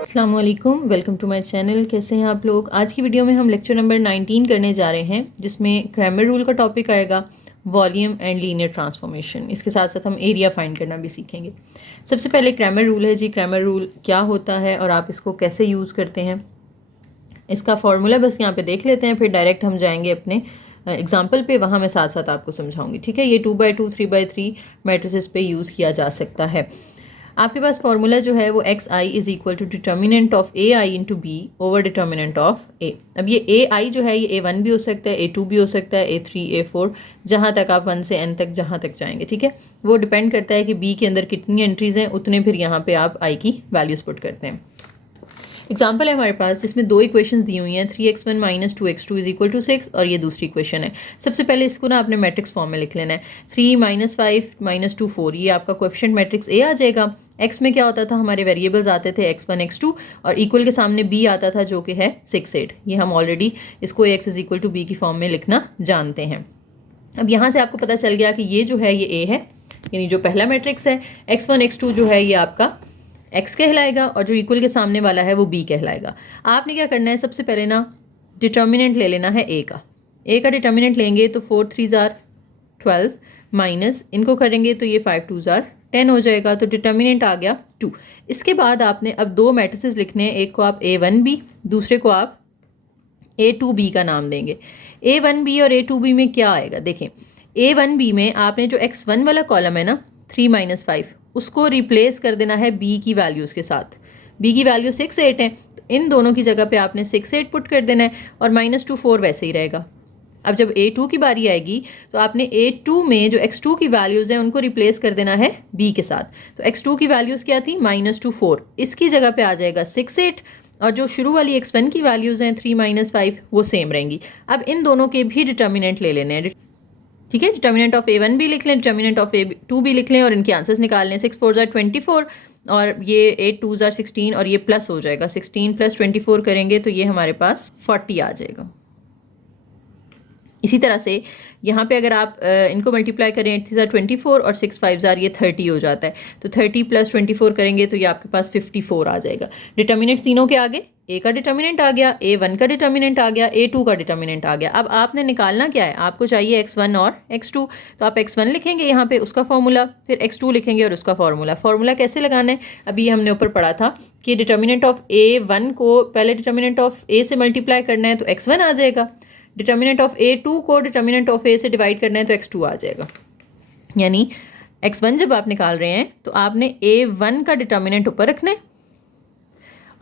अस्सलाम वालेकुम, welcome to my channel. कैसे हैं आप लोग। आज की वीडियो में हम लेक्चर नंबर 19 करने जा रहे हैं, जिसमें क्रैमर रूल का टॉपिक आएगा, वॉल्यूम एंड लीनियर ट्रांसफॉर्मेशन। इसके साथ साथ हम एरिया फाइंड करना भी सीखेंगे। सबसे पहले क्रैमर रूल है जी। क्रैमर रूल क्या होता है और आप इसको कैसे यूज़ करते हैं, इसका फॉर्मूला बस यहाँ पे देख लेते हैं, फिर डायरेक्ट हम जाएंगे अपने एग्जाम्पल पे, वहाँ मैं साथ साथ आपको समझाऊंगी। ठीक है, ये 2x2 3x3 मैट्रिसेस पे यूज़ किया जा सकता है। आपके पास फार्मूला जो है वो x i is equal to determinant of a i into b over determinant of a. अब ये ए आई जो है ये A1 भी हो सकता है, A2 भी हो सकता है, A3 A4, जहाँ तक आप 1 से n तक जहाँ तक जाएंगे। ठीक है, वो डिपेंड करता है कि बी के अंदर कितनी एंट्रीज हैं, उतने फिर यहाँ पे आप आई की वैल्यूज पुट करते हैं। एग्जाम्पल है हमारे पास जिसमें दो इक्वेशंस दी हुई हैं, 3x1 minus 2x2 is equal to 6 और ये दूसरी इक्वेशन है। सबसे पहले इसको ना आपने मैट्रिक्स फॉर्म में लिख लेना है। 3 माइनस 5 माइनस 2 4, ये आपका कोएफिशिएंट मैट्रिक्स ए आ जाएगा। एक्स में क्या होता था, हमारे वेरिएबल्स आते थे x1 x2 और इक्वल के सामने b आता था जो कि है 6 8। ये हम ऑलरेडी इसको ax is equal to b की फॉर्म में लिखना जानते हैं। अब यहाँ से आपको पता चल गया कि ये जो है ये a है, यानी जो पहला मैट्रिक्स है। x1 x2 जो है ये आपका x कहलाएगा और जो इक्वल के सामने वाला है वो b कहलाएगा। आपने क्या करना है, सबसे पहले ना डिटर्मिनेंट ले लेना है a का। a का डिटर्मिनेंट लेंगे तो 4 3 जार 12 माइनस इनको करेंगे तो ये 5 2 जार 10 हो जाएगा, तो डिटर्मिनेंट आ गया 2। इसके बाद आपने अब दो मैट्रिसेस लिखने हैं, एक को आप A1b, दूसरे को आप A2b का नाम देंगे। A1b और A2b में क्या आएगा, देखें A1b में आपने जो x1 वाला कॉलम है ना 3 माइनस 5, उसको रिप्लेस कर देना है b की वैल्यूज़ के साथ। b की वैल्यू 6 8 है, तो इन दोनों की जगह पे आपने 6 8 पुट कर देना है और -2 4 वैसे ही रहेगा। अब जब A2 की बारी आएगी तो आपने A2 में जो x2 की वैल्यूज़ हैं उनको रिप्लेस कर देना है b के साथ। तो x2 की वैल्यूज़ क्या थी, -2 4, इसकी जगह पे आ जाएगा 6 8 और जो शुरू वाली x1 की वैल्यूज़ हैं 3 माइनस 5 वो सेम रहेंगी। अब इन दोनों के भी डिटर्मिनेंट ले लेने हैं। ठीक है, डिटर्मिनेंट ऑफ A1 भी लिख लें, डिटर्मिनेंट ऑफ A2 भी लिख लें और इनके आंसर्स निकाल लें। 6 4 जार 24 और ये 8 2 जार 16 और ये प्लस हो जाएगा, 16 प्लस 24 करेंगे तो ये हमारे पास 40 आ जाएगा। इसी तरह से यहाँ पे अगर आप इनको मल्टीप्लाई करें, 8 जार 24 और 6 5 जार ये 30 हो जाता है, तो 30 प्लस 24 करेंगे तो ये आपके पास 54 आ जाएगा। डिटर्मिनेंट तीनों के आगे, A का डिटर्मिनेंट आ गया, A1 का डिटर्मिनेंट आ गया, A2 का डिटर्मिनेंट आ गया। अब आपने निकालना क्या है, आपको चाहिए x1 और x2, तो आप x1 लिखेंगे यहाँ पे उसका फॉर्मूला, फिर x2 लिखेंगे और उसका फॉर्मूला। फॉर्मूला कैसे लगाना है, अभी हमने ऊपर पढ़ा था कि डिटर्मिनेंट ऑफ A1 को पहले डिटर्मिनेंट ऑफ A से मल्टीप्लाई करना है तो x1 आ जाएगा, डिटर्मिनेंट ऑफ A2 को डिटर्मिनेंट ऑफ A से डिवाइड करना है तो x2 आ जाएगा। यानी x1 जब आप निकाल रहे हैं तो आपने A1 का डिटर्मिनेंट ऊपर रखना है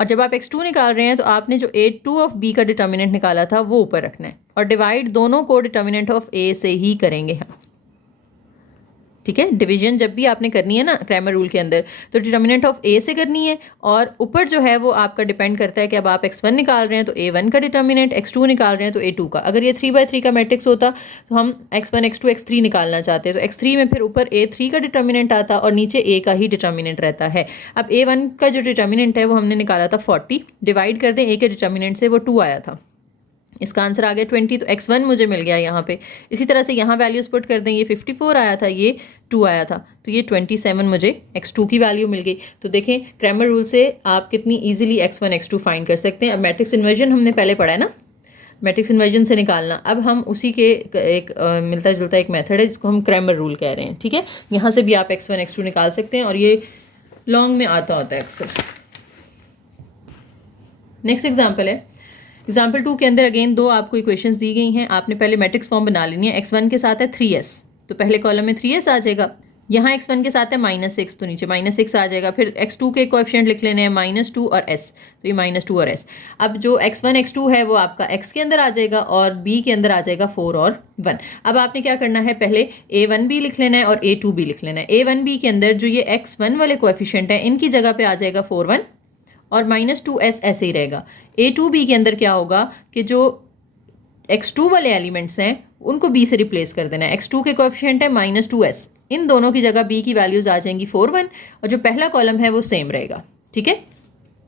और जब आप x2 निकाल रहे हैं तो आपने जो A2 ऑफ B का डिटर्मिनेंट निकाला था वो ऊपर रखना है और डिवाइड दोनों को डिटर्मिनेंट ऑफ A से ही करेंगे हम। ठीक है, डिवीजन जब भी आपने करनी है ना क्रैमर रूल के अंदर तो डिटर्मिनेंट ऑफ A से करनी है और ऊपर जो है वो आपका डिपेंड करता है कि अब आप x1 निकाल रहे हैं तो A1 का डिटर्मिनेंट, x2 निकाल रहे हैं तो A2 का। अगर ये 3/3 का मैट्रिक्स होता तो हम x1 x2 x3 निकालना चाहते हैं तो x3 में फिर ऊपर A3 का डिटर्मिनेंट आता और नीचे A का ही डिटर्मिनेंट रहता है। अब A1 का जो डिटर्मिनेंट है वो हमने निकाला था 40, डिवाइड कर दें A के डिटर्मिनेंट से, वो 2 आया था, इसका आंसर आ गया 20, तो x1 मुझे मिल गया यहाँ पे। इसी तरह से यहाँ वैल्यूज़ पुट कर दें, ये 54 आया था, ये 2 आया था, तो ये 27 मुझे x2 की वैल्यू मिल गई। तो देखें क्रैमर रूल से आप कितनी इजीली x1 x2 फाइंड कर सकते हैं। अब मैट्रिक्स इन्वर्जन हमने पहले पढ़ा है ना, मैट्रिक्स इन्वर्जन से निकालना। अब हम उसी के एक मिलता जुलता एक मेथड है जिसको हम क्रैमर रूल कह रहे हैं। ठीक है, यहाँ से भी आप x1 x2 निकाल सकते हैं और ये लॉन्ग में आता होता है अक्सर। नेक्स्ट एग्जाम्पल है, एग्जाम्पल 2 के अंदर अगेन दो आपको इक्वेशंस दी गई हैं। आपने पहले मैट्रिक्स फॉर्म बना लेनी है। x1 के साथ है 3s, तो पहले कॉलम में 3s आ जाएगा। यहाँ x1 के साथ है -6, तो नीचे -6 आ जाएगा। फिर x2 के कोएफिशिएंट लिख लेने हैं -2 और s, तो ये -2 और s। अब जो x1 x2 है वो आपका x के अंदर आ जाएगा और b के अंदर आ जाएगा 4 और 1। अब आपने क्या करना है, पहले A1b लिख लेना है और A2b लिख लेना है। A1b के अंदर जो ये x1 वाले कोएफिशिएंट हैं इनकी जगह पे आ जाएगा 4 1 और -2s ऐसे ही रहेगा। A2b के अंदर क्या होगा कि जो x2 वाले एलिमेंट्स हैं उनको b से रिप्लेस कर देना है। x2 के कोएफिशिएंट है -2s, इन दोनों की जगह b की वैल्यूज आ जाएंगी 4 1 और जो पहला कॉलम है वो सेम रहेगा। ठीक है,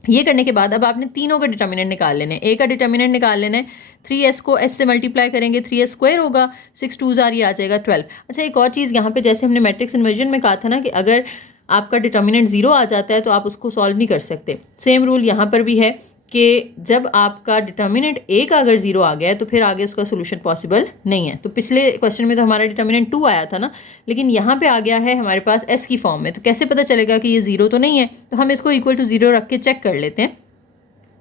ये करने के बाद अब आपने तीनों का डिटर्मिनेंट निकाल लेने हैं। a का डिटर्मिनेंट निकाल लेना है, 3s को s से मल्टीप्लाई करेंगे 3s स्क्वायर होगा, 6 2 जार ये आ जाएगा 12। अच्छा, एक और चीज़ यहाँ पे जैसे हमने मैट्रिक्स इन्वर्जन में कहा था ना कि अगर आपका डिटर्मिनेंट 0 आ जाता है तो आप उसको सॉल्व नहीं कर सकते। सेम रूल यहाँ पर भी है कि जब आपका डिटर्मिनेंट ए का अगर 0 आ गया है तो फिर आगे उसका सोल्यूशन पॉसिबल नहीं है। तो पिछले क्वेश्चन में तो हमारा डिटर्मिनेंट 2 आया था ना, लेकिन यहाँ पे आ गया है हमारे पास एस की फॉर्म में। तो कैसे पता चलेगा कि ये 0 तो नहीं है? तो हम इसको इक्वल टू 0 रख के चेक कर लेते हैं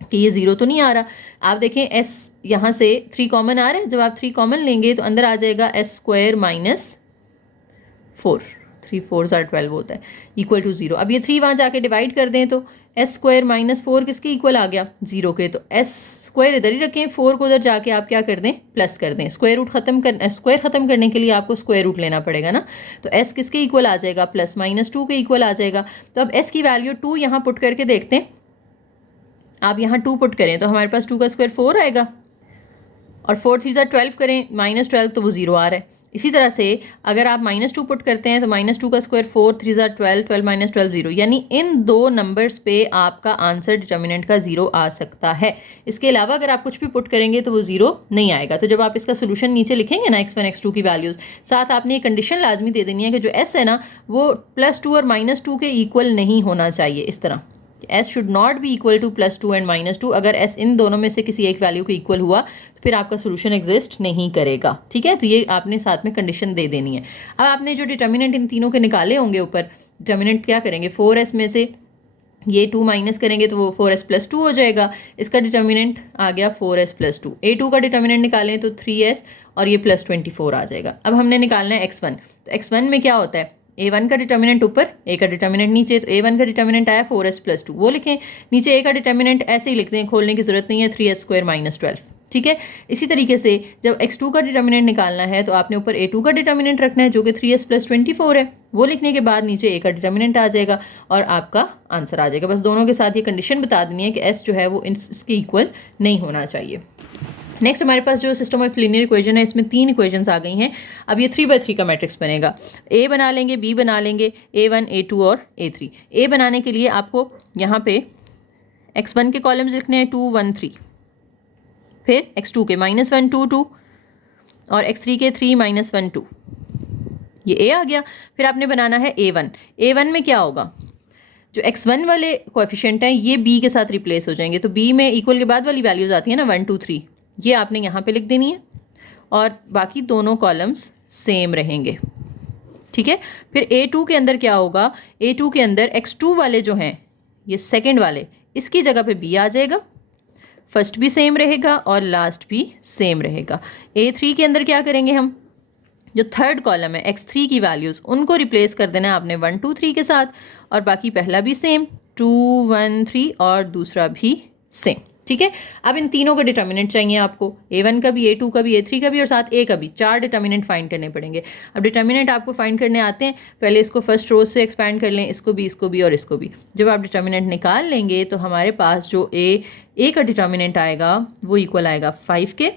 कि ये 0 तो नहीं आ रहा। आप देखें एस यहाँ से 3 कॉमन आ रहा है, जब आप 3 कॉमन लेंगे तो अंदर आ जाएगा एस स्क्वायर माइनस 4, 3 4 12 होता है, इक्वल टू 0। अब ये 3 वहाँ जाके डिवाइड कर दें तो एस स्क्वायर माइनस 4 किसके इक्वल आ गया? 0 के। तो एस स्क्वायर इधर ही रखें, 4 को उधर जाके आप क्या कर दें? प्लस कर दें। स्क्वायर ख़त्म करने के लिए आपको स्क्वायर रूट लेना पड़ेगा ना। तो एस किसके इक्वल आ जाएगा? प्लस माइनस 2 के इक्वल आ जाएगा। तो अब एस की वैल्यू 2 यहाँ पुट करके देखते हैं। आप यहाँ 2 पुट करें तो हमारे पास 2 का स्क्वायर 4 आएगा, और 4 3 12 करें, -12 तो वो 0 आ रहा है। इसी तरह से अगर आप -2 पुट करते हैं तो -2 का स्क्वायर 4 3 12 12 -12 0, यानी इन दो नंबर्स पे आपका आंसर डिटर्मिनेंट का 0 आ सकता है। इसके अलावा अगर आप कुछ भी पुट करेंगे तो वो 0 नहीं आएगा। तो जब आप इसका सोल्यूशन नीचे लिखेंगे ना x1 x2 की वैल्यूज़, साथ आपने एक कंडीशन लाजमी दे देनी है कि जो s है ना वो +2 और -2 के इक्वल नहीं होना चाहिए। इस तरह s should not be equal to +2 and -2। अगर s इन दोनों में से किसी एक वैल्यू के इक्वल हुआ तो फिर आपका सोल्यूशन एग्जिस्ट नहीं करेगा। ठीक है, तो ये आपने साथ में कंडीशन दे देनी है। अब आपने जो डिटर्मिनेंट इन तीनों के निकाले होंगे ऊपर, डिटर्मिनेंट क्या करेंगे? 4s में से ये 2 माइनस करेंगे तो वो 4s + 2 हो जाएगा। इसका डिटर्मिनेंट आ गया 4s + 2। a2 का डिटर्मिनेंट निकालें तो 3s और ये +24 आ जाएगा। अब हमने निकालना है x1। तो x1 में क्या होता है? a1 का डिटर्मिनेंट ऊपर, a का डिटर्मिनेंट नीचे। तो a1 का डिटर्मिनेंट आया 4s + 2, वो लिखें। नीचे a का डिटर्मिनेंट ऐसे ही लिखते हैं, खोलने की ज़रूरत नहीं है, 3s² - 12। ठीक है, इसी तरीके से जब x2 का डिटर्मिनेंट निकालना है तो आपने ऊपर a2 का डिटर्मिनेंट रखना है जो कि 3s + 24 है। वो लिखने के बाद नीचे a का डिटर्मिनेंट आ जाएगा और आपका आंसर आ जाएगा। बस दोनों के साथ ये कंडीशन बता देनी है कि s जो है वो इसके इक्वल नहीं होना चाहिए। नेक्स्ट हमारे पास जो सिस्टम ऑफ लीनियर इक्वेशन है, इसमें 3 इक्वेशंस आ गई हैं। अब ये 3/3 का मैट्रिक्स बनेगा। a बना लेंगे, b बना लेंगे, a1 a2 और a3। a बनाने के लिए आपको यहाँ पे x1 के कॉलम्स लिखने हैं 2 1 3, फिर x2 के -1 2 2 और x3 के 3 -1 2। ये a आ गया। फिर आपने बनाना है a1। a1 में क्या होगा? जो x1 वाले कोएफिशिएंट हैं ये b के साथ रिप्लेस हो जाएंगे। तो b में इक्वल के बाद वाली वैल्यूज़ आती है ना 1 2 3, ये आपने यहाँ पे लिख देनी है और बाकी दोनों कॉलम्स सेम रहेंगे। ठीक है, फिर a2 के अंदर क्या होगा? a2 के अंदर x2 वाले जो हैं ये सेकंड वाले, इसकी जगह पे b आ जाएगा। फर्स्ट भी सेम रहेगा और लास्ट भी सेम रहेगा। a3 के अंदर क्या करेंगे हम? जो थर्ड कॉलम है x3 की वैल्यूज़ उनको रिप्लेस कर देना है आपने 1 2 3 के साथ, और बाकी पहला भी सेम 2 1 3 और दूसरा भी सेम। ठीक है, अब इन तीनों का डिटर्मिनेंट चाहिए आपको, a1 का भी, a2 का भी, a3 का भी और साथ a का भी। 4 डिटर्मिनेंट फाइंड करने पड़ेंगे। अब डिटर्मिनेंट आपको फाइंड करने आते हैं, पहले इसको फर्स्ट रो से एक्सपैंड कर लें, इसको भी और इसको भी। जब आप डिटर्मिनेंट निकाल लेंगे तो हमारे पास जो a का डिटर्मिनेंट आएगा वो इक्वल आएगा 5 के।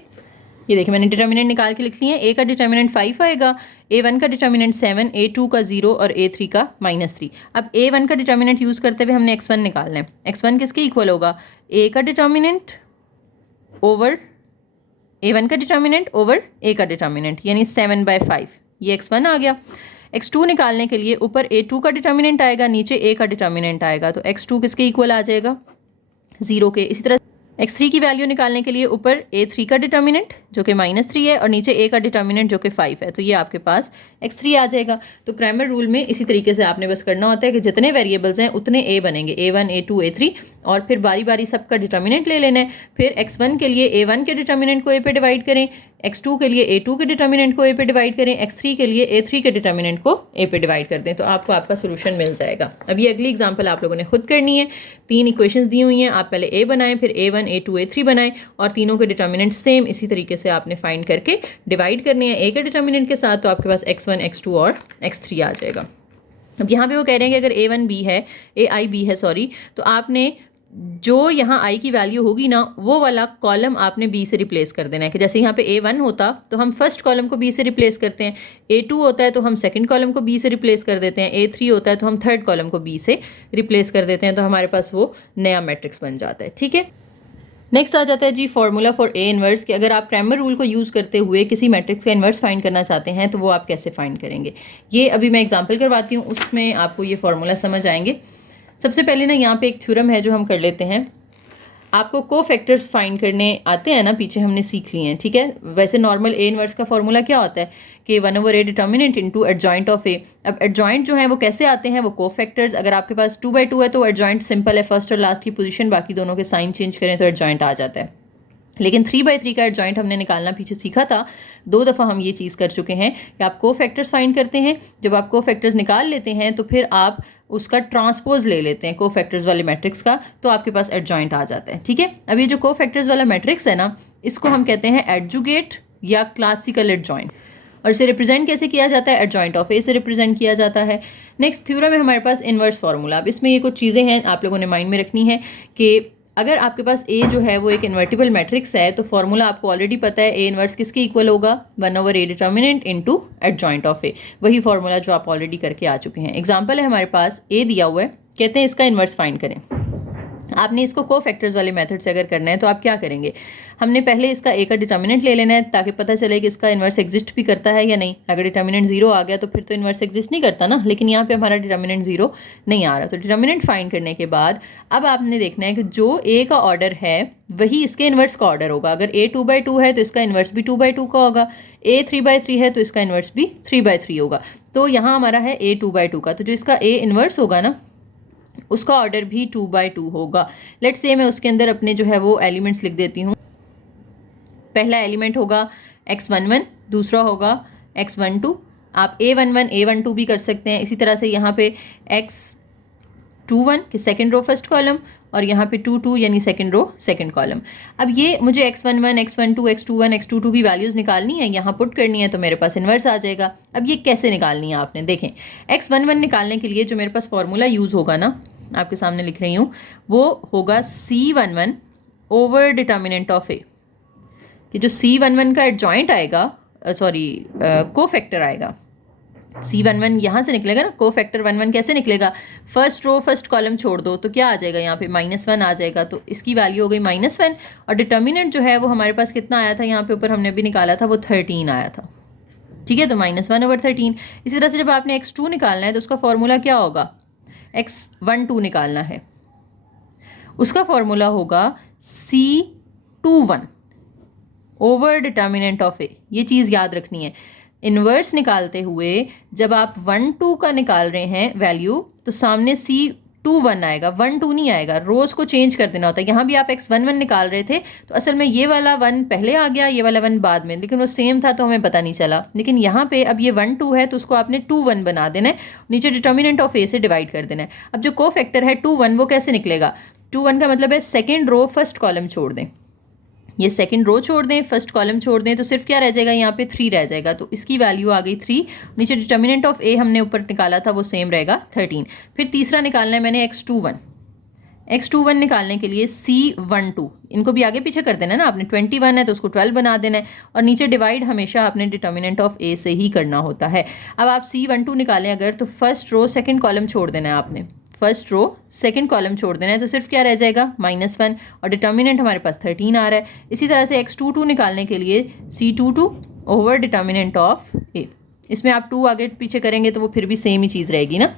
ये देखिए मैंने डिटर्मिनेंट निकाल के लिख लिए हैं। a का डिटर्मिनेंट 5 आएगा, a1 का डिटर्मिनेंट 7, a2 का 0 और a3 का -3। अब a1 का डिटर्मिनेंट यूज़ करते हुए हमने x1 निकालना है। x1 किसके इक्वल होगा? a का डिटर्मिनेंट ओवर a1 का डिटर्मिनेंट ओवर a का डिटर्मिनेंट, यानी 7/5। ये x1 आ गया। x2 निकालने के लिए ऊपर a2 का डिटर्मिनेंट आएगा, नीचे a का डिटर्मिनेंट आएगा। तो x2 किसके इक्वल आ जाएगा? 0 के। इसी तरह x3 की वैल्यू निकालने के लिए ऊपर a3 का डिटर्मिनेंट जो कि -3 है और नीचे a का डिटर्मिनेंट जो कि 5 है। तो ये आपके पास x3 आ जाएगा। तो क्रैमर रूल में इसी तरीके से आपने बस करना होता है कि जितने वेरिएबल्स हैं उतने a बनेंगे, a1 a2 a3, और फिर बारी बारी सबका डिटर्मिनेंट ले लेना है। फिर x1 के लिए a1 के डिटर्मिनेंट को a पे डिवाइड करें, x2 के लिए a2 के डिटर्मिनेंट को a पे डिवाइड करें, x3 के लिए a3 के डिटर्मिनेंट को a पे डिवाइड कर दें, तो आपको आपका सोल्यूशन मिल जाएगा। अब ये अगली एग्जांपल आप लोगों ने खुद करनी है। 3 इक्वेशंस दी हुई हैं, आप पहले a बनाएं, फिर a1 a2 a3 बनाएं और तीनों के डिटर्मिनेंट सेम इसी तरीके से आपने फाइंड करके डिवाइड करने हैं a के डिटर्मिनेंट के साथ। तो आपके पास x1 x2 और x3 आ जाएगा। अब यहाँ पे वो कह रहे हैं कि अगर a1 b है, ai b है सॉरी, तो आपने जो यहाँ i की वैल्यू होगी ना वो वाला कॉलम आपने b से रिप्लेस कर देना है। कि जैसे यहाँ पे a1 होता तो हम फर्स्ट कॉलम को b से रिप्लेस करते हैं, a2 होता है तो हम सेकंड कॉलम को b से रिप्लेस कर देते हैं, a3 होता है तो हम थर्ड कॉलम को b से रिप्लेस कर देते हैं। तो हमारे पास वो नया मैट्रिक्स बन जाता है। ठीक है, नेक्स्ट आ जाता है जी फॉर्मूला फॉर ए इनवर्स कि अगर आप क्रैमर रूल को यूज़ करते हुए किसी मैट्रिक्स का इनवर्स फाइंड करना चाहते हैं तो वो आप कैसे फाइंड करेंगे। ये अभी मैं एग्जांपल करवाती हूँ, उसमें आपको ये फॉर्मूला समझ आएंगे। सबसे पहले ना यहाँ पे एक थ्योरम है जो हम कर लेते हैं। आपको कोफैक्टर्स फाइंड करने आते हैं ना, पीछे हमने सीख लिए हैं, ठीक है। वैसे नॉर्मल ए इनवर्स का फॉर्मूला क्या होता है कि 1/a determinant into adjoint of a. अब एडजॉइंट जो है वो कैसे आते हैं, वो कोफैक्टर्स। अगर आपके पास 2/2 है तो एडजॉइंट सिंपल है, फर्स्ट और लास्ट की पोजीशन, बाकी दोनों के साइन चेंज करें तो एडजॉइंट आ जाता है। लेकिन 3/3 का एडजॉइंट हमने निकालना पीछे सीखा था, 2 दफ़ा हम ये चीज़ कर चुके हैं कि आप कोफैक्टर्स फाइंड करते हैं। जब आप कोफैक्टर्स निकाल लेते हैं तो फिर आप उसका ट्रांसपोज ले लेते हैं कोफैक्टर्स वाले मैट्रिक्स का, तो आपके पास एडजॉइंट आ जाता है, ठीक है। अब ये जो कोफैक्टर्स वाला मैट्रिक्स है ना, इसको हम कहते हैं एडजुगेट या क्लासिकल एडजॉइंट। और इसे रिप्रेजेंट कैसे किया जाता है, एडजॉइंट ऑफ ए से रिप्रेजेंट किया जाता है। नेक्स्ट थ्योरम में हमारे पास इनवर्स फार्मूला। अब इसमें ये कुछ चीज़ें हैं आप लोगों ने माइंड में रखनी है कि अगर आपके पास ए जो है वो एक इन्वर्टिबल मैट्रिक्स है तो फॉर्मूला आपको ऑलरेडी पता है, ए इनवर्स किसके इक्वल होगा, 1/a determinant into adjoint of a. वही फॉर्मूला जो आप ऑलरेडी करके आ चुके हैं। एग्जांपल है हमारे पास, ए दिया हुआ है, कहते हैं इसका इनवर्स फाइंड करें। आपने इसको कोफैक्टर्स वाले मेथड से अगर करना है तो आप क्या करेंगे, हमने पहले इसका ए का डिटर्मिनेंट ले लेना है ताकि पता चले कि इसका इन्वर्स एग्जिस्ट भी करता है या नहीं। अगर डिटर्मिनेंट 0 आ गया तो फिर तो इन्वर्स एग्जिस्ट नहीं करता ना, लेकिन यहाँ पे हमारा डिटर्मिनेंट 0 नहीं आ रहा। तो डिटर्मिनेंट फाइंड करने के बाद अब आपने देखना है कि जो ए का ऑर्डर है वही इसके इन्वर्स का ऑर्डर होगा। अगर ए 2/2 है तो इसका इन्वर्स भी 2/2 का होगा, ए 3/3 है तो इसका इन्वर्स भी 3/3 होगा। तो यहाँ हमारा है ए 2/2 का, तो जो इसका ए इन्वर्स होगा ना उसका ऑर्डर भी 2/2 होगा। लेट्स से मैं उसके अंदर अपने जो है वो एलिमेंट्स लिख देती हूँ। पहला एलिमेंट होगा x11, दूसरा होगा x12। आप a11 a12 भी कर सकते हैं। इसी तरह से यहाँ पे x21 कि सेकेंड रो फर्स्ट कॉलम, और यहाँ पे 22 यानी सेकेंड रो सेकेंड कॉलम। अब ये मुझे x11 x12 x21 x22 की वैल्यूज़ निकालनी है, यहाँ पुट करनी है, तो मेरे पास इन्वर्स आ जाएगा। अब ये कैसे निकालनी है आपने देखें, x11 निकालने के लिए जो मेरे पास फॉर्मूला यूज़ होगा ना, आपके सामने लिख रही हूँ, वो होगा C11 ओवर डिटर्मिनेंट ऑफ ए। कि जो C11 का एडजॉइंट आएगा, कोफैक्टर आएगा, C11 यहाँ से निकलेगा ना, कोफैक्टर 11 कैसे निकलेगा, फर्स्ट रो फर्स्ट कॉलम छोड़ दो तो क्या आ जाएगा, यहाँ पे -1 आ जाएगा, तो इसकी वैल्यू हो गई -1। और डिटर्मिनेंट जो है वो हमारे पास कितना आया था, यहाँ पे ऊपर हमने भी निकाला था, वो 13 आया था, ठीक है। तो -1/13। इसी तरह से जब आपने x2 निकालना है तो उसका फॉर्मूला क्या होगा, x12 निकालना है, उसका फॉर्मूला होगा C21 ओवर डिटर्मिनेंट ऑफ ए। ये चीज़ याद रखनी है, इन्वर्स निकालते हुए जब आप 1/2 का निकाल रहे हैं वैल्यू तो सामने C21 आएगा, 1/2 नहीं आएगा, रोज़ को चेंज कर देना होता है। यहाँ भी आप x11 निकाल रहे थे तो असल में ये वाला 1 पहले आ गया, ये वाला 1 बाद में, लेकिन वो सेम था तो हमें पता नहीं चला। लेकिन यहाँ पे अब ये 1/2 है तो उसको आपने 2/1 बना देना है, नीचे डिटर्मिनेंट ऑफ ए से डिवाइड कर देना है। अब जो कोफैक्टर है 2/1 वो कैसे निकलेगा, 2/1 का मतलब है सेकेंड रो फर्स्ट कॉलम छोड़ दें, ये सेकंड रो छोड़ दें, फर्स्ट कॉलम छोड़ दें, तो सिर्फ क्या रह जाएगा, यहाँ पे 3 रह जाएगा, तो इसकी वैल्यू आ गई 3। नीचे डिटर्मिनेंट ऑफ ए हमने ऊपर निकाला था वो सेम रहेगा 13। फिर तीसरा निकालना है मैंने x21 निकालने के लिए C12, इनको भी आगे पीछे कर देना है ना आपने, 21 है तो उसको 12 बना देना है, और नीचे डिवाइड हमेशा आपने डिटर्मिनेंट ऑफ ए से ही करना होता है। अब आप C12 निकालें अगर, तो फर्स्ट रो सेकेंड कॉलम छोड़ देना है आपने, फर्स्ट रो सेकंड कॉलम छोड़ देना है, तो सिर्फ क्या रह जाएगा -1, और डिटर्मिनेंट हमारे पास 13 आ रहा है। इसी तरह से x22 निकालने के लिए C22 ओवर डिटर्मिनेंट ऑफ ए। इसमें आप 2 आगे पीछे करेंगे तो वो फिर भी सेम ही चीज़ रहेगी ना।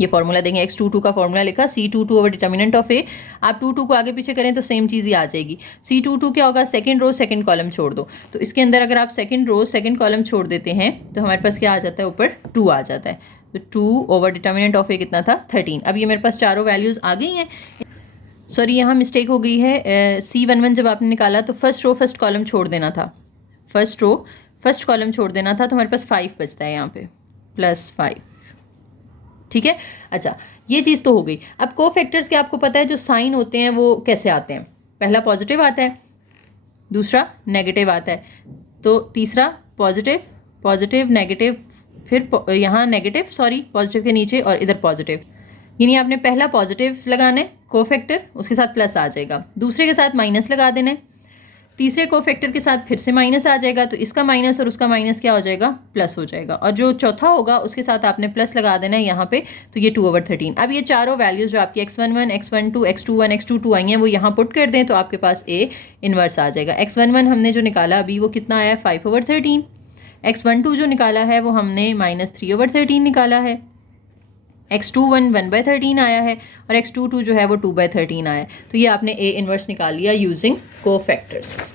ये फॉर्मूला देंगे, x22 का फॉर्मूला लिखा C22 ओवर डिटर्मिनेंट ऑफ ए, आप 22 को आगे पीछे करें तो सेम चीज़ ही आ जाएगी। C22 क्या होगा, सेकंड रो सेकंड कॉलम छोड़ दो, तो इसके अंदर अगर आप सेकंड रो सेकंड कॉलम छोड़ देते हैं तो हमारे पास क्या आ जाता है, ऊपर 2 आ जाता है। तो 2 ओवर डिटर्मिनेंट ऑफ ए कितना था, 13। अब ये मेरे पास चारों वैल्यूज़ आ गई हैं। सॉरी यहाँ मिस्टेक हो गई है, C11 जब आपने निकाला तो फर्स्ट रो फर्स्ट कॉलम छोड़ देना था, फर्स्ट रो फर्स्ट कॉलम छोड़ देना था, तो हमारे पास 5 बचता है यहाँ पे, +5, ठीक है। अच्छा, ये चीज़ तो हो गई। अब कोफैक्टर्स के आपको पता है जो साइन होते हैं वो कैसे आते हैं, पहला पॉजिटिव आता है, दूसरा नेगेटिव आता है, तो तीसरा पॉजिटिव पॉजिटिव नेगेटिव, फिर यहाँ नेगेटिव, पॉजिटिव के नीचे, और इधर पॉजिटिव। यानी आपने पहला पॉजिटिव लगाना है कोफैक्टर, उसके साथ प्लस आ जाएगा, दूसरे के साथ माइनस लगा देना है, तीसरे कोफैक्टर के साथ फिर से माइनस आ जाएगा, तो इसका माइनस और उसका माइनस क्या हो जाएगा, प्लस हो जाएगा। और जो चौथा होगा उसके साथ आपने प्लस लगा देना है यहाँ पे, तो ये 2/13। अब ये चारों वैल्यूज जो आपकी x11, x12, x21, x22 आई हैं वो यहाँ पुट कर दें तो आपके पास A इन्वर्स आ जाएगा। x11 हमने जो निकाला अभी वो कितना आया, 5/13। x12 जो निकाला है वो हमने -3/13 निकाला है। x21 1/13 आया है और x22 जो है वो 2/13 आया है। तो ये आपने A इन्वर्स निकाल लिया यूजिंग कोफैक्टर्स।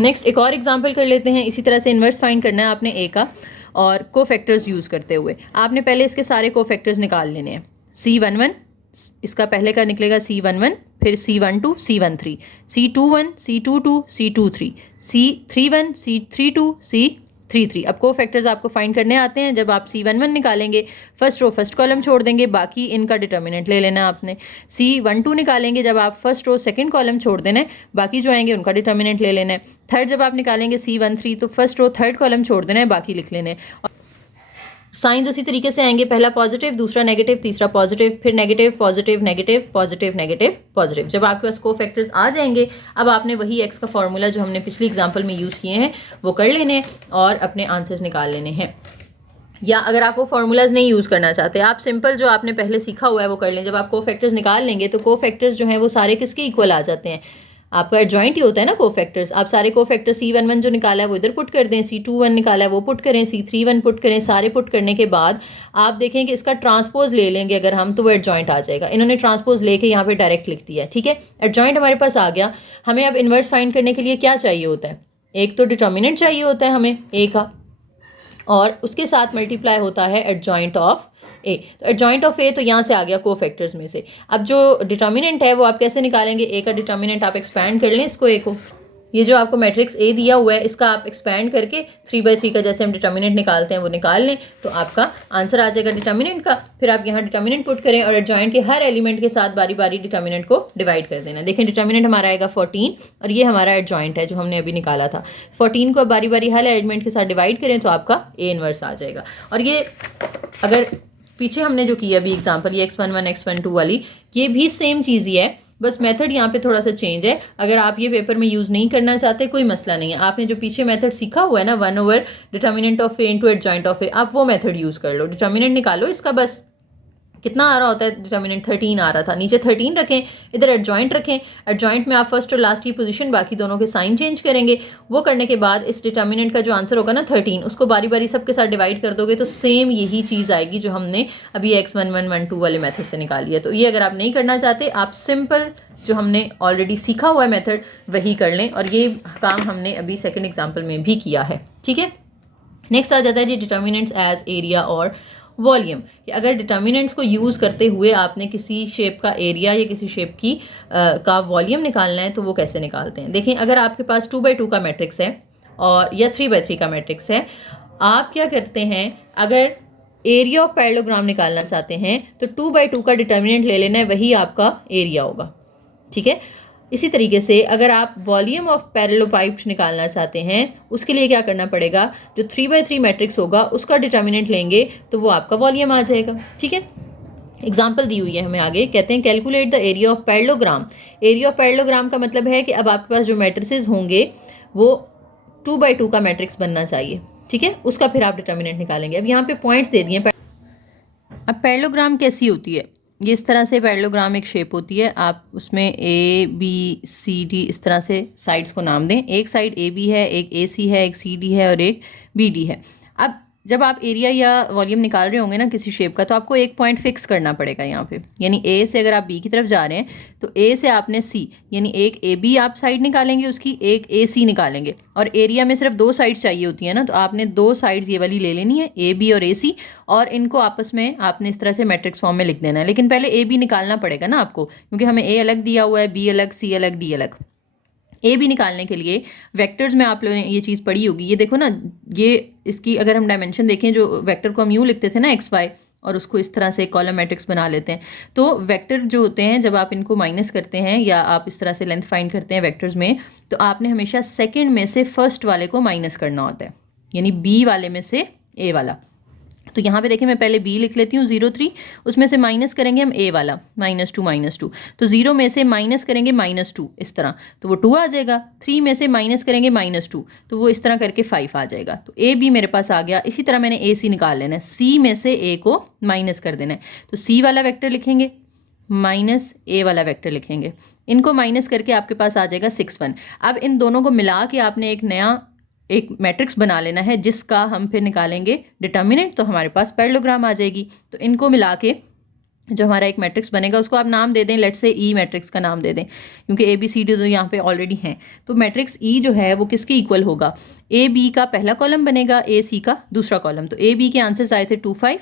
नेक्स्ट एक और एग्जांपल कर लेते हैं। इसी तरह से इन्वर्स फाइंड करना है आपने A का और कोफैक्टर्स यूज़ करते हुए। आपने पहले इसके सारे कोफैक्टर्स निकाल लेने हैं। C11 इसका पहले का निकलेगा C11, फिर C12 C13, C21 C22 C23, C31 C32 C33। अब कोफैक्टर्स आपको फाइंड करने आते हैं। जब आप C11 निकालेंगे फर्स्ट रो फर्स्ट कॉलम छोड़ देंगे, बाकी इनका डिटर्मिनेंट ले लेना है आपने। C12 निकालेंगे जब आप फर्स्ट रो सेकंड कॉलम छोड़ देना है, बाकी जो आएंगे उनका डिटर्मिनेंट ले लेना है। थर्ड जब आप निकालेंगे C13 तो फर्स्ट रो थर्ड कॉलम छोड़ देना है, बाकी लिख लेने हैं। साइंस उसी तरीके से आएंगे, पहला पॉजिटिव, दूसरा नेगेटिव, तीसरा पॉजिटिव, फिर negative positive negative positive negative positive. जब आपके पास कोफैक्टर्स आ जाएंगे, अब आपने वही एक्स का फॉर्मूला जो हमने पिछली एग्जांपल में यूज़ किए हैं वो कर लेने हैं और अपने आंसर्स निकाल लेने हैं। या अगर आप वो फार्मूलाज नहीं यूज़ करना चाहते, आप सिंपल जो आपने पहले सीखा हुआ है वो कर लें। जब आप कोफैक्टर्स निकाल लेंगे तो कोफैक्टर्स जो हैं वो सारे किसके इक्वल आ जाते हैं, आपका एडजॉइंट ही होता है ना कोफैक्टर्स। आप सारे कोफैक्टर C11 जो निकाला है वो इधर पुट कर दें, C21 निकाला है वो पुट करें, C31 पुट करें। सारे पुट करने के बाद आप देखें कि इसका ट्रांसपोज ले लेंगे अगर हम, तो वो एडजॉइंट आ जाएगा। इन्होंने ट्रांसपोज लेके यहाँ पे डायरेक्ट लिख दिया है, ठीक है। एडजॉइंट हमारे पास आ गया। हमें अब इन्वर्स फाइंड करने के लिए क्या चाहिए होता है, एक तो डिटर्मिनेंट चाहिए होता है हमें A का, और उसके साथ मल्टीप्लाई होता है एडजॉइंट ऑफ A। तो एडजॉइंट ऑफ A तो यहाँ से आ गया कोफैक्टर्स में से। अब जो डिटर्मिनेंट है वो आप कैसे निकालेंगे, A का डिटर्मिनेंट आप एक्सपैंड कर लें इसको A को। ये जो आपको मैट्रिक्स A दिया हुआ है इसका आप एक्सपैंड करके 3/3 का जैसे हम डिटर्मिनेंट निकालते हैं वो निकाल लें, तो आपका आंसर आ जाएगा डिटर्मिनेंट का। फिर आप यहाँ डिटर्मिनेंट पुट करें और एडजॉइंट के हर एलिमेंट के साथ बारी बारी डिटर्मिनेंट को डिवाइड कर देना। देखें डिटर्मिनेंट हमारा आएगा 14 और ये हमारा एडजॉइंट है जो हमने अभी निकाला था। 14 को बारी बारी हर एलिमेंट के साथ डिवाइड करें तो आपका A इन्वर्स आ जाएगा। और ये अगर पीछे हमने जो किया अभी एग्जाम्पल ये x11 x12 वाली, ये भी सेम चीज़ ही है, बस मेथड यहाँ पे थोड़ा सा चेंज है। अगर आप ये पेपर में यूज़ नहीं करना चाहते कोई मसला नहीं है, आपने जो पीछे मेथड सीखा हुआ है ना 1/, determinant of A into adjoint of A, आप वो मेथड यूज़ कर लो। डिटर्मिनेंट निकालो इसका, बस कितना आ रहा होता है डिटर्मिनेंट 13 आ रहा था, नीचे 13 रखें, इधर एडजॉइंट रखें। एडजॉइंट में आप फर्स्ट और लास्ट की पोजीशन बाकी दोनों के साइन चेंज करेंगे। वो करने के बाद इस डिटर्मिनेंट का जो आंसर होगा ना 13, उसको बारी बारी सबके साथ डिवाइड कर दोगे तो सेम यही चीज़ आएगी जो हमने अभी x11 12 वाले मेथड से निकाली है। तो ये अगर आप नहीं करना चाहते, आप सिंपल जो हमने ऑलरेडी सीखा हुआ है मेथड वही कर लें, और ये काम हमने अभी सेकेंड एग्जाम्पल में भी किया है, ठीक है। नेक्स्ट आ जाता है जी डिटर्मिनेंट्स एज एरिया और वॉल्यूम। कि अगर डिटर्मिनेंट्स को यूज़ करते हुए आपने किसी शेप का एरिया या किसी शेप की का वॉल्यूम निकालना है तो वो कैसे निकालते हैं। देखें अगर आपके पास 2/2 का मैट्रिक्स है और या 3/3 का मैट्रिक्स है, आप क्या करते हैं, अगर एरिया ऑफ पैरेललोग्राम निकालना चाहते हैं तो 2/2 का डिटर्मिनेंट ले लेना है, वही आपका एरिया होगा, ठीक है। इसी तरीके से अगर आप वॉल्यूम ऑफ पैरेललोपाइप्स निकालना चाहते हैं, उसके लिए क्या करना पड़ेगा, जो 3/3 मैट्रिक्स होगा उसका डिटर्मिनेंट लेंगे तो वो आपका वॉल्यूम आ जाएगा, ठीक है। एग्जाम्पल दी हुई है हमें आगे, कहते हैं calculate the area of parallelogram. Area of parallelogram का मतलब है कि अब आपके पास जो मैट्रिसेस होंगे वो 2/2 का मैट्रिक्स बनना चाहिए, ठीक है। उसका फिर आप डिटर्मिनेंट निकालेंगे। अब यहाँ पे पॉइंट्स दे दिए। अब पैरेललोग्राम कैसी होती है, ये इस तरह से पैरेललोग्राम एक शेप होती है, आप उसमें ABCD इस तरह से साइड्स को नाम दें। एक साइड AB है, एक AC है, एक CD है और एक BD है। अब जब आप एरिया या वॉल्यूम निकाल रहे होंगे ना किसी शेप का, तो आपको एक पॉइंट फिक्स करना पड़ेगा यहाँ पे। यानी A से अगर आप B की तरफ जा रहे हैं तो A से आपने C, यानी एक AB आप साइड निकालेंगे उसकी, एक AC निकालेंगे। और एरिया में सिर्फ 2 साइड्स चाहिए होती है ना, तो आपने 2 साइड्स ये वाली ले लेनी है, AB और AC, और इनको आपस में आपने इस तरह से मैट्रिक्स फॉर्म में लिख देना है। लेकिन पहले AB निकालना पड़ेगा ना आपको, क्योंकि हमें A अलग दिया हुआ है, B अलग, C अलग, D अलग। AB निकालने के लिए वेक्टर्स में आप लोगों ने ये चीज़ पढ़ी होगी, ये देखो ना, ये इसकी अगर हम डायमेंशन देखें, जो वेक्टर को हम यूँ लिखते थे ना XY, और उसको इस तरह से कॉलम मैट्रिक्स बना लेते हैं, तो वेक्टर जो होते हैं जब आप इनको माइनस करते हैं या आप इस तरह से लेंथ फाइंड करते हैं वेक्टर्स में, तो आपने हमेशा सेकेंड में से फर्स्ट वाले को माइनस करना होता है, यानी B वाले में से A वाला। तो यहाँ पे देखिए मैं पहले b लिख लेती हूँ 0 3, उसमें से माइनस करेंगे हम a वाला -2 तो 0 में से माइनस करेंगे -2 इस तरह, तो वो 2 आ जाएगा। 3 में से माइनस करेंगे -2 तो वो इस तरह करके 5 आ जाएगा। तो a b मेरे पास आ गया। इसी तरह मैंने a c निकाल लेना है, c में से a को माइनस कर देना है। तो c वाला वेक्टर लिखेंगे माइनस a वाला वेक्टर लिखेंगे, इनको माइनस करके आपके पास आ जाएगा 6 1। अब इन दोनों को मिला के आपने एक मैट्रिक्स बना लेना है जिसका हम फिर निकालेंगे डिटर्मिनेंट, तो हमारे पास पैरेललोग्राम आ जाएगी। तो इनको मिला के जो हमारा एक मैट्रिक्स बनेगा उसको आप नाम दे दें, लेट से ई मैट्रिक्स का नाम दे दें, क्योंकि ए बी सी डी तो यहाँ पे ऑलरेडी हैं। तो मैट्रिक्स ई जो है वो किसके इक्वल होगा, ए बी का पहला कॉलम बनेगा, ए सी का दूसरा कॉलम। तो ए बी के आंसर्स आए थे 2 5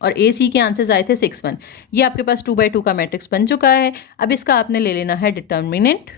और ए सी के आंसर्स आए थे 6 1। ये आपके पास 2 by 2 का मैट्रिक्स बन चुका है। अब इसका आपने ले लेना है डिटर्मिनेंट,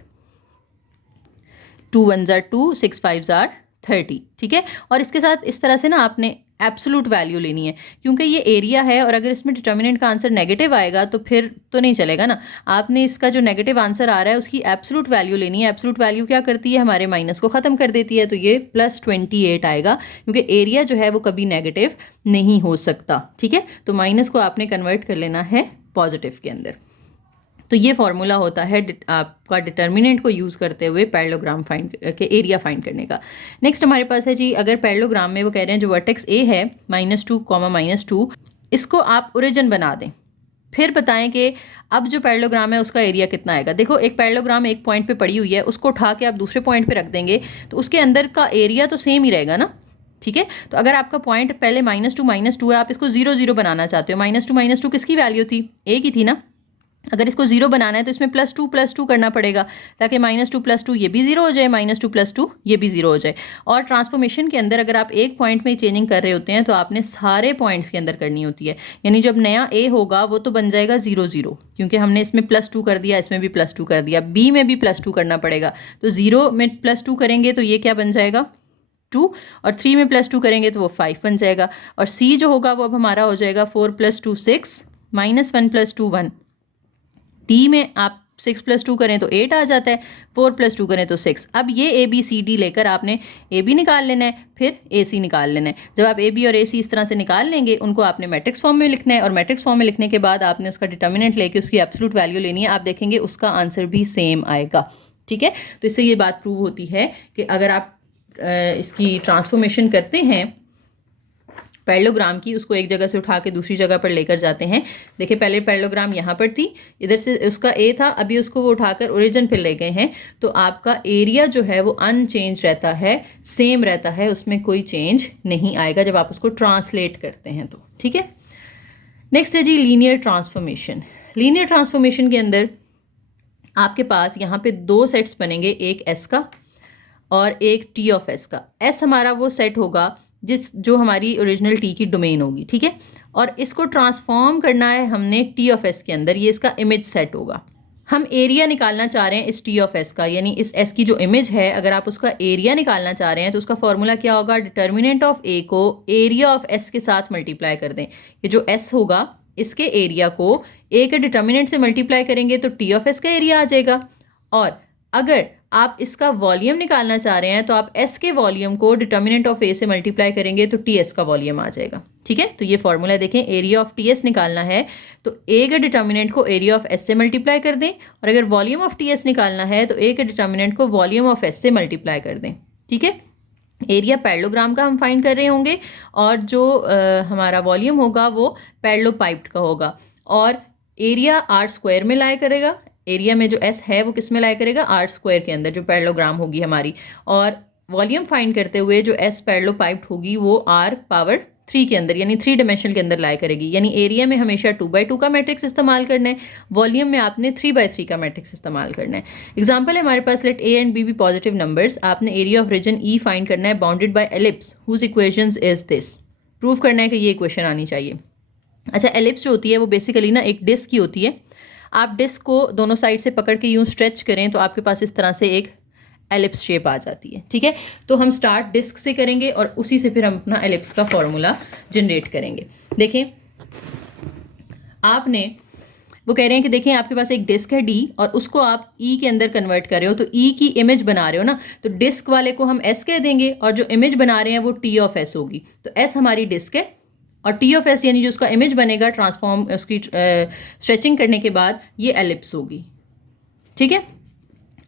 2 1 2 6 5 30, ठीक है। और इसके साथ इस तरह से ना आपने एब्सोलूट वैल्यू लेनी है, क्योंकि ये एरिया है और अगर इसमें डिटर्मिनेंट का आंसर नेगेटिव आएगा तो फिर तो नहीं चलेगा ना। आपने इसका जो नेगेटिव आंसर आ रहा है उसकी एब्सोलूट वैल्यू लेनी है। एब्सोलूट वैल्यू क्या करती है, हमारे माइनस को ख़त्म कर देती है। तो ये +28 आएगा, क्योंकि एरिया जो है वो कभी नेगेटिव नहीं हो सकता, ठीक है। तो माइनस को आपने कन्वर्ट कर लेना है पॉजिटिव के अंदर। तो ये फॉर्मूला होता है आपका डिटर्मिनेंट को यूज़ करते हुए पैरेललोग्राम फाइंड के एरिया फाइंड करने का। नेक्स्ट हमारे पास है जी, अगर पैरेललोग्राम में वो कह रहे हैं जो वर्टेक्स ए है -2, -2, इसको आप ओरिजिन बना दें, फिर बताएं कि अब जो पैरेललोग्राम है उसका एरिया कितना आएगा। देखो एक पैरेललोग्राम एक पॉइंट पे पड़ी हुई है, उसको उठा के आप दूसरे पॉइंट पे रख देंगे तो उसके अंदर का एरिया तो सेम ही रहेगा ना, ठीक है। तो अगर आपका पॉइंट पहले -2 है, आप इसको 0 0 बनाना चाहते हो, -2 किसकी वैल्यू थी, ए की थी ना। अगर इसको 0 बनाना है तो इसमें +2 करना पड़ेगा, ताकि -2 +2 ये भी 0 हो जाए, -2 +2 ये भी 0 हो जाए। और ट्रांसफॉर्मेशन के अंदर अगर आप एक पॉइंट में चेंजिंग कर रहे होते हैं तो आपने सारे पॉइंट्स के अंदर करनी होती है। यानी जब नया ए होगा वो तो बन जाएगा 0 0, क्योंकि हमने इसमें +2 कर दिया, इसमें भी +2 कर दिया, बी में भी +2 करना पड़ेगा। तो 0 में +2 करेंगे तो ये क्या बन जाएगा 2, और 3 में +2 करेंगे तो वो 5 बन जाएगा। और सी जो होगा वो अब हमारा हो जाएगा 4 + 2 6, -1 + 2 1। डी में आप 6 + 2 करें तो 8 आ जाता है, 4 + 2 करें तो 6। अब ये ए बी सी डी लेकर आपने ए बी निकाल लेना है, फिर ए सी निकाल लेना है। जब आप ए बी और ए सी इस तरह से निकाल लेंगे, उनको आपने मैट्रिक्स फॉर्म में लिखना है, और मैट्रिक्स फॉर्म में लिखने के बाद आपने उसका डिटर्मिनेंट लेके उसकी एब्सोल्यूट वैल्यू लेनी है। आप देखेंगे उसका आंसर भी सेम आएगा, ठीक है। तो इससे ये बात प्रूव होती है कि अगर आप इसकी ट्रांसफॉर्मेशन करते हैं पैरेललोग्राम की, उसको एक जगह से उठा के दूसरी जगह पर लेकर जाते हैं। देखिए पहले पैरेललोग्राम यहाँ पर थी, इधर से उसका ए था, अभी उसको वो उठाकर ओरिजिन पे ले गए हैं, तो आपका एरिया जो है वो अनचेंज रहता है, सेम रहता है, उसमें कोई चेंज नहीं आएगा जब आप उसको ट्रांसलेट करते हैं तो, ठीक है। नेक्स्ट है जी लीनियर ट्रांसफॉर्मेशन। लीनियर ट्रांसफॉर्मेशन के अंदर आपके पास यहाँ पे 2 सेट्स बनेंगे, एक एस का और एक टी ऑफ एस का। एस हमारा वो सेट होगा जो हमारी ओरिजिनल टी की डोमेन होगी, ठीक है। और इसको ट्रांसफॉर्म करना है हमने टी ऑफ एस के अंदर, ये इसका इमेज सेट होगा। हम एरिया निकालना चाह रहे हैं इस टी ऑफ एस का, यानी इस एस की जो इमेज है अगर आप उसका एरिया निकालना चाह रहे हैं तो उसका फॉर्मूला क्या होगा, डिटर्मिनेंट ऑफ ए को एरिया ऑफ एस के साथ मल्टीप्लाई कर दें। ये जो एस होगा इसके एरिया को ए के डिटर्मिनेंट से मल्टीप्लाई करेंगे तो टी ऑफ एस का एरिया आ जाएगा। और अगर आप इसका वॉल्यूम निकालना चाह रहे हैं तो आप एस के वॉल्यूम को डिटर्मिनेंट ऑफ ए से मल्टीप्लाई करेंगे तो टी एस का वॉल्यूम आ जाएगा, ठीक है। तो ये फॉर्मूला देखें, एरिया ऑफ टी एस निकालना है तो ए के डिटर्मिनेंट को एरिया ऑफ एस से मल्टीप्लाई कर दें, और अगर वॉल्यूम ऑफ टी एस निकालना है तो ए के डिटर्मिनेंट को वॉल्यूम ऑफ एस से मल्टीप्लाई कर दें, ठीक है। एरिया पैरेललोग्राम का हम फाइंड कर रहे होंगे, और जो हमारा वॉल्यूम होगा वो पैरेललोपाइप्ड का होगा, और एरिया r² में लाया करेगा। एरिया में जो एस है वो किस में लाया करेगा, r² के अंदर, जो पैरेललोग्राम होगी हमारी। और वॉल्यूम फाइंड करते हुए जो एस पैरेललोपाइप्ड होगी वो r⁻³ के अंदर, यानी 3 डायमेंशनल के अंदर लाया करेगी। यानी एरिया में हमेशा 2 by 2 का मैट्रिक्स इस्तेमाल करना है, वॉल्यूम में आपने 3 by 3 का मैट्रिक्स इस्तेमाल करना है। एग्जाम्पल है हमारे पास, लेट ए एंड बी भी पॉजिटिव नंबर्स। आपने area of region E find करना है bounded by ellipse whose equations is this. Prove करना है कि ये इक्वेशन आनी चाहिए। अच्छा, एलिप्स जो होती है वो बेसिकली ना एक डिस्क की होती है। आप डिस्क को दोनों साइड से पकड़ के यूँ स्ट्रेच करें तो आपके पास इस तरह से एक एलिप्स शेप आ जाती है, ठीक है। तो हम स्टार्ट डिस्क से करेंगे और उसी से फिर हम अपना एलिप्स का फॉर्मूला जनरेट करेंगे। देखें आपने वो कह रहे हैं कि देखें आपके पास एक डिस्क है डी, और उसको आप ई के अंदर कन्वर्ट कर रहे हो, तो ई की इमेज बना रहे हो ना, तो डिस्क वाले को हम एस कह देंगे और जो इमेज बना रहे हैं वो टी ऑफ एस होगी। तो एस हमारी डिस्क है और टी ऑफ एस यानी जो उसका इमेज बनेगा ट्रांसफॉर्म उसकी स्ट्रेचिंग करने के बाद ये एलिप्स होगी। ठीक है,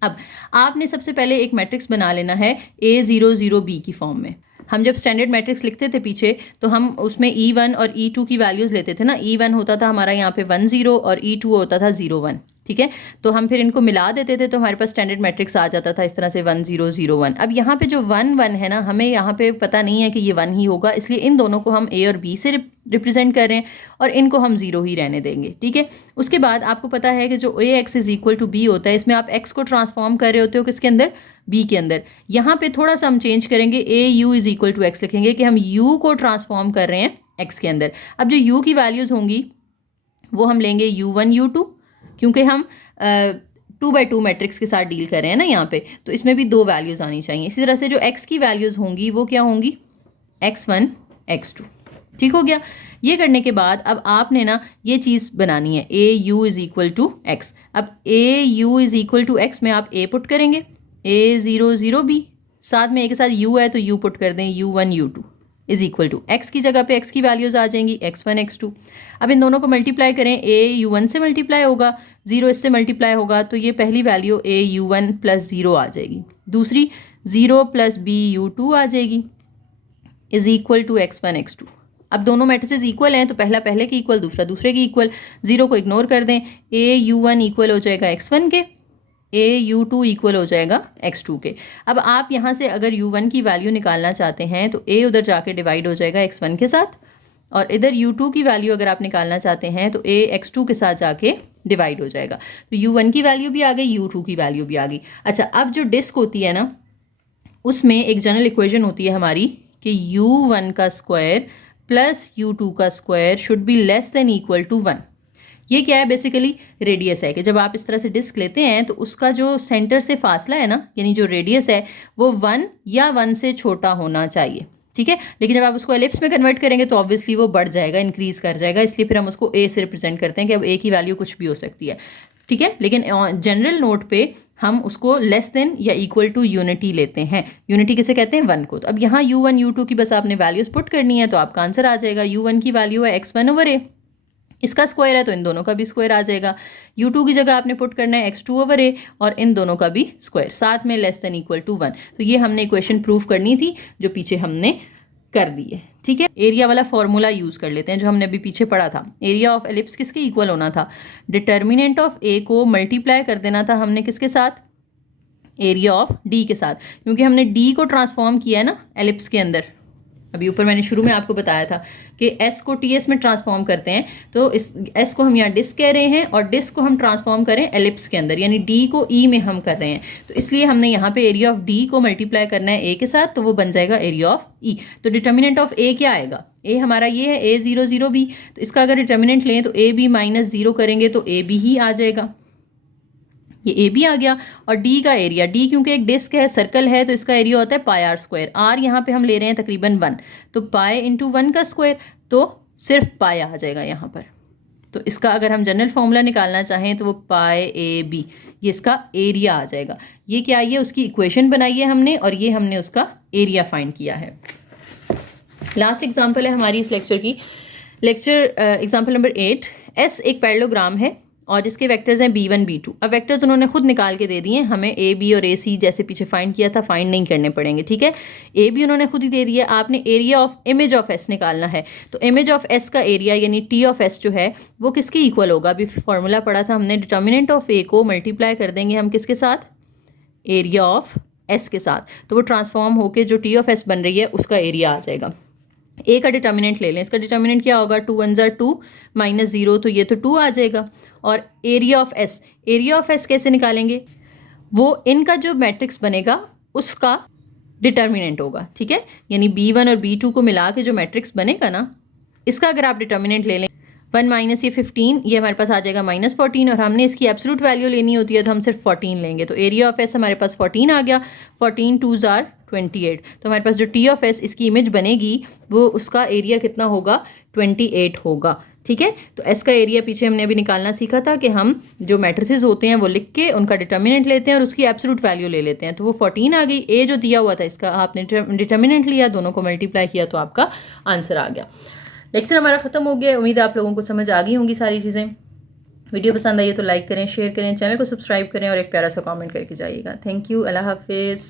अब आपने सबसे पहले एक मैट्रिक्स बना लेना है A00B की फॉर्म में। हम जब स्टैंडर्ड मैट्रिक्स लिखते थे पीछे तो हम उसमें E1 और E2 की वैल्यूज़ लेते थे ना। E1 होता था हमारा यहाँ पे 1 0 और E2 होता था 0 1। ठीक है, तो हम फिर इनको मिला देते थे तो हमारे पास स्टैंडर्ड मैट्रिक्स आ जाता था इस तरह से 1 0 0 1। अब यहाँ पे जो 1 1 है ना, हमें यहाँ पे पता नहीं है कि ये 1 ही होगा, इसलिए इन दोनों को हम A और B से रिप्रेजेंट कर रहे हैं और इनको हम 0 ही रहने देंगे। ठीक है, उसके बाद आपको पता है कि जो AX is equal to B होता है, इसमें आप X को ट्रांसफॉर्म कर रहे होते हो किसके अंदर, B के अंदर। यहाँ पे थोड़ा सा हम चेंज करेंगे, AU is equal to X लिखेंगे कि हम U को ट्रांसफॉर्म कर रहे हैं X के अंदर। अब जो U की वैल्यूज़ होंगी वो हम लेंगे U1 U2, क्योंकि हम 2x2 मैट्रिक्स के साथ डील कर रहे हैं ना यहाँ पे, तो इसमें भी 2 वैल्यूज़ आनी चाहिए। इसी तरह से जो X की वैल्यूज़ होंगी वो क्या होंगी, X1 X2। ठीक हो गया। ये करने के बाद अब आपने ना ये चीज़ बनानी है AU is equal to X। अब AU is equal to X में आप A पुट करेंगे, A00B, साथ में A के साथ U है तो U पुट कर दें, U1 U2 is equal to X की जगह पे X की वैल्यूज़ आ जाएंगी X1 X2। अब इन दोनों को मल्टीप्लाई करें, A U1 से मल्टीप्लाई होगा, 0 इससे मल्टीप्लाई होगा, तो ये पहली वैल्यू A U1 प्लस 0 आ जाएगी, दूसरी 0 प्लस B U2 आ जाएगी is equal to X1 X2। अब दोनों मैट्रिसेस इक्वल हैं तो पहला पहले की इक्वल, दूसरा दूसरे की इक्वल, 0 को इग्नोर कर दें, A U1 इक्वल हो जाएगा X1 के, A U2 इक्वल हो जाएगा X2 के। अब आप यहाँ से अगर U1 की वैल्यू निकालना चाहते हैं तो A उधर जाके डिवाइड हो जाएगा X1 के साथ, और इधर U2 की वैल्यू अगर आप निकालना चाहते हैं तो A X2 के साथ जाके डिवाइड हो जाएगा। तो U1 की वैल्यू भी आ गई, U2 की वैल्यू भी आ गई। अच्छा, अब जो डिस्क होती है ना, उसमें एक जनरल इक्वेशन होती है हमारी कि U1 का स्क्वायर प्लस U2 का square should be less than equal to 1। ये क्या है, बेसिकली रेडियस है कि जब आप इस तरह से डिस्क लेते हैं तो उसका जो सेंटर से फासला है ना, यानी जो रेडियस है वो 1 या 1 से छोटा होना चाहिए। ठीक है, लेकिन जब आप उसको एलिप्स में कन्वर्ट करेंगे तो ऑब्वियसली वो बढ़ जाएगा, इंक्रीज कर जाएगा, इसलिए फिर हम उसको A से रिप्रेजेंट करते हैं कि अब A की वैल्यू कुछ भी हो सकती है। ठीक है, लेकिन जनरल नोट पे हम उसको लेस देन या इक्वल टू यूनिटी लेते हैं। यूनिटी किसे कहते हैं, 1 को। तो अब यहाँ U1 U2 की बस आपने वैल्यूज पुट करनी है तो आपका आंसर आ जाएगा। U1 की वैल्यू है X1 ओवर A, इसका स्क्वायर है तो इन दोनों का भी स्क्वायर आ जाएगा। U2 की जगह आपने पुट करना है X2 ओवर A और इन दोनों का भी स्क्वायर, साथ में लेस देन इक्वल टू 1। तो ये हमने इक्वेशन प्रूफ करनी थी जो पीछे हमने कर दी है। ठीक है, एरिया वाला फॉर्मूला यूज़ कर लेते हैं जो हमने अभी पीछे पढ़ा था। एरिया ऑफ एलिप्स किसके इक्वल होना था, डिटर्मिनेंट ऑफ A को मल्टीप्लाई कर देना था हमने किसके साथ, एरिया ऑफ D के साथ, क्योंकि हमने D को ट्रांसफॉर्म किया है ना एलिप्स के अंदर। अभी ऊपर मैंने शुरू में आपको बताया था कि S को TS में ट्रांसफॉर्म करते हैं, तो इस S को हम यहाँ डिस्क कह रहे हैं और डिस्क को हम ट्रांसफॉर्म करें एलिप्स के अंदर, यानी D को E में हम कर रहे हैं, तो इसलिए हमने यहाँ पे एरिया ऑफ D को मल्टीप्लाई करना है A के साथ, तो वो बन जाएगा एरिया ऑफ E। तो डिटर्मिनेंट ऑफ A क्या आएगा, A हमारा ये है A00B, तो इसका अगर डिटर्मिनेंट लें तो AB माइनस 0 करेंगे तो AB ही आ जाएगा, ये ए बी आ गया। और डी का एरिया, डी क्योंकि एक डिस्क है, सर्कल है, तो इसका एरिया होता है पाई आर स्क्वायर। आर यहाँ पे हम ले रहे हैं तकरीबन 1, तो पाई इंटू 1 का स्क्वायर, तो सिर्फ पाई आ जाएगा यहाँ पर। तो इसका अगर हम जनरल फॉर्मूला निकालना चाहें तो वो पाई ए बी, ये इसका एरिया आ जाएगा। ये क्या है, उसकी इक्वेशन बनाई है हमने और ये हमने उसका एरिया फाइंड किया है। लास्ट एग्जाम्पल है हमारी इस लेक्चर की, लेक्चर एग्जाम्पल नंबर 8। एस एक पैरेललोग्राम है और जिसके वेक्टर्स हैं B1 B2। अब वेक्टर्स उन्होंने खुद निकाल के दे दिए, हमें A B और AC जैसे पीछे फाइंड किया था फाइंड नहीं करने पड़ेंगे। ठीक है, A B उन्होंने खुद ही दे दिया, आपने area of image of S निकालना है। तो इमेज ऑफ S का एरिया यानी T ऑफ S जो है वो किसके इक्वल होगा, अभी फॉर्मूला पढ़ा था हमने, डिटर्मिनेंट ऑफ A को मल्टीप्लाई कर देंगे हम किसके साथ, एरिया ऑफ S के साथ, तो वो ट्रांसफॉर्म होकर जो T ऑफ S बन रही है उसका एरिया आ जाएगा। ए का डिटर्मिनेंट ले लें, इसका डिटर्मिनेंट क्या होगा, 2 1 2 माइनस 0, तो ये तो 2 आ जाएगा। और area of S, area of S कैसे निकालेंगे, वो इनका जो मैट्रिक्स बनेगा उसका डिटर्मिनेंट होगा। ठीक है, यानी B1 और B2 को मिला के जो मैट्रिक्स बनेगा ना, इसका अगर आप डिटर्मिनेंट ले लें 1 माइनस ये 15, ये हमारे पास आ जाएगा -14, और हमने इसकी एब्सोल्यूट वैल्यू लेनी होती है तो हम सिर्फ 14 लेंगे, तो एरिया ऑफ एस हमारे पास 14 आ गया। 14 2s are 28, तो हमारे पास जो T ऑफ एस इसकी इमेज बनेगी वो उसका एरिया कितना होगा, 28 होगा। ठीक है, तो एस का एरिया पीछे हमने अभी निकालना सीखा था कि हम जो मैट्रिसेस होते हैं वो लिख के उनका डिटर्मिनेंट लेते हैं और उसकी एब्सोल्यूट वैल्यू ले लेते हैं, तो वो 14 आ गई। ए जो दिया हुआ था इसका आपने डिटर्मिनेंट लिया, दोनों को मल्टीप्लाई किया तो आपका आंसर आ गया। लेक्चर हमारा ख़त्म हो गया। उम्मीद है आप लोगों को समझ आ गई होंगी सारी चीज़ें। वीडियो पसंद आई है तो लाइक करें, शेयर करें, चैनल को सब्सक्राइब करें और एक प्यारा सा कमेंट करके जाइएगा। Thank you. अल्लाह हाफिज़।